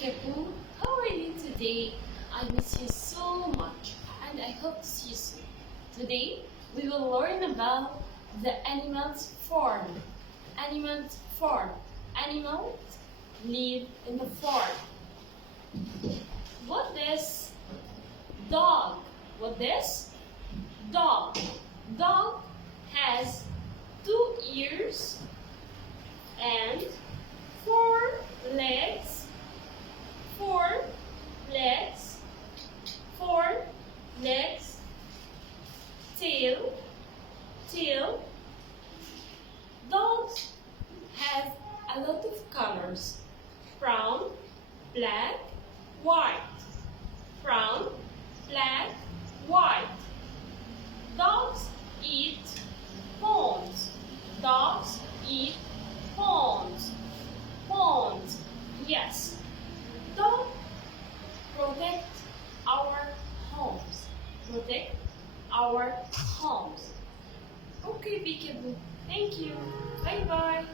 Peekaboo, how are you today? I miss you so much and I hope to see you soon. Today we will learn about the animals form. Animals form. Animals live in the form. What is dog? What is dog? Dog has 2 ears and 4 legs. 4 legs. 4 legs. Tail. Tail. Dogs have a lot of colors. Brown, black, white. Brown, black, white. Dogs eat bones. Dogs eat bones. Bones. Yes. Dogs protect our homes. Protect our homes. Okay, Peekaboo. Thank you. Bye bye.